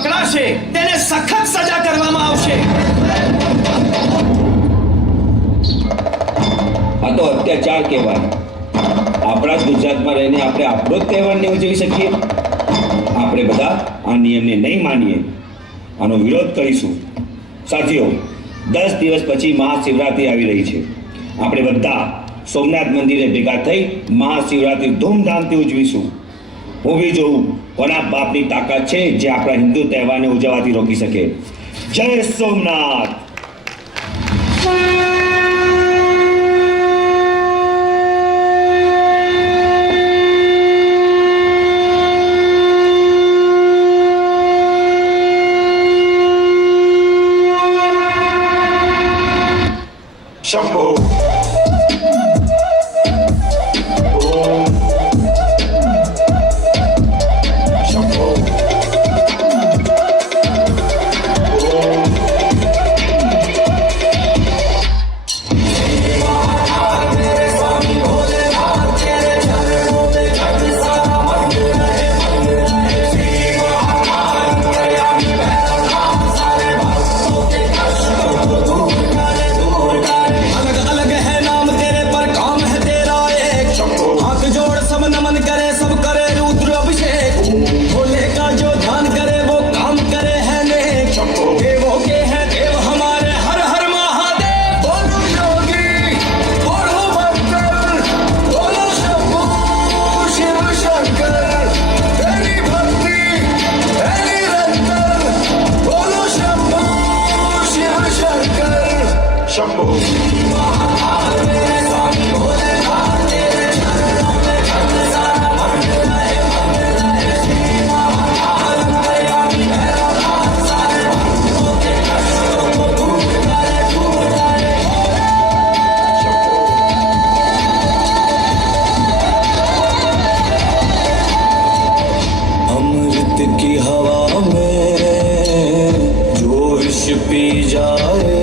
પકડાશે તેને સખત સજા કરવામાં આવશે। આ તો અત્યાચાર કહેવાય। આપણા જ ગુજરાતમાં રહીને આપણે આપણો જ તહેવાર નહીં ઉજવી શકીએ? આપણે બધા આ નિયમને નહીં માનીએ, આનો વિરોધ કરીશું। સાથીઓ, 10 દિવસ પછી મહાશિવરાત્રિ આવી રહી છે। આપણે બધા સોમનાથ મંદિરે ભેગા થઈ મહાશિવરાત્રિ ધૂમધામથી ઉજવીશું। હું બી જોઉં કોના બાપની તાકાત છે જે આપણા હિન્દુ તહેવારને ઉજવવાથી રોકી શકે। જય સોમનાથ। शंभो की हवा में जो विष पी जाए,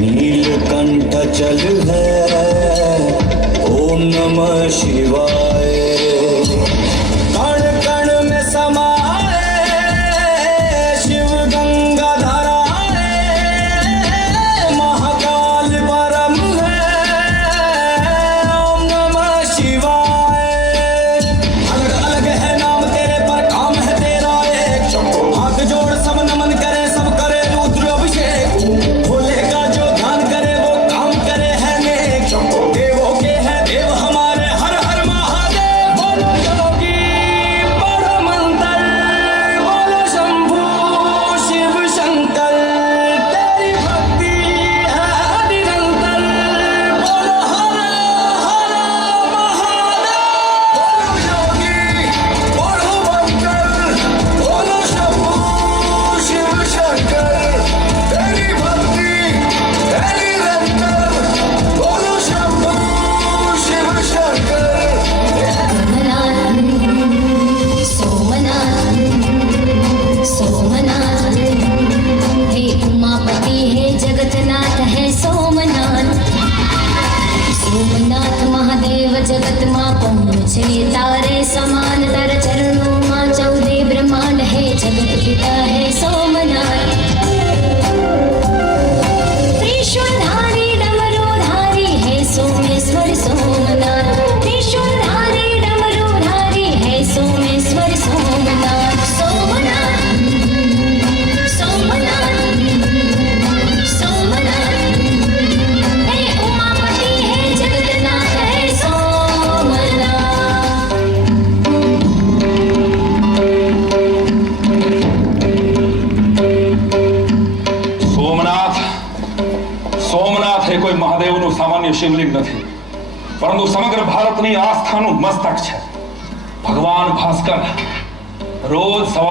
नीलकंठ चल है ओम नमः शिवाय। कण कण में समाए शिव गंगा धराए, महाकाल परम है ओम नमः शिवाय। अलग अलग है नाम तेरे पर काम है तेरा एक, हाथ जोड़ सब नमन करे सब करे रुद्र अभिषेक। भोले का जो ध्यान करे वो काम करे है नेक, देवों के है देव हमारे हर हर महादेव। बोलो योगी पढ़ो मंत्र, बोलो शंभु शिव शंकर, तेरी भक्ति है निरंतर। बोलो हर हर महादेव। बोलो योगी पढ़ो मंत्र, बोलो शंभु शिव शंकर, तेरी भक्ति है निरंतर। बोलो शंभु शिव शंकर। सोमनाथ सोमनाथ हे उमापति हे जगतनाथ है सोमनाथ। सोमनाथ महादेव जगत माँ पहुँचे तारे समान, तर चरणों माँ 14 ब्रह्मांड है, जगत पिता है सोमनाथ। त्रिशूलधारी डमरूधारी है सोमेश्वर सोमनाथ, त्रिशूलधारी डमरूधारी है सोमेश्वर सोमनाथ। सोमनाथ सोमनाथ सोमनाथ हे उमापति है जगन्नाथ है सोमनाथ। સોમનાથ સોમનાથ એ કોઈ મહાદેવનું સામાન્ય શિવલિંગ નથી, પરંતુ સમગ્ર ભારતની આસ્થાનું મસ્તક છે। ભગવાન ભાસ્કર રોજ સવારે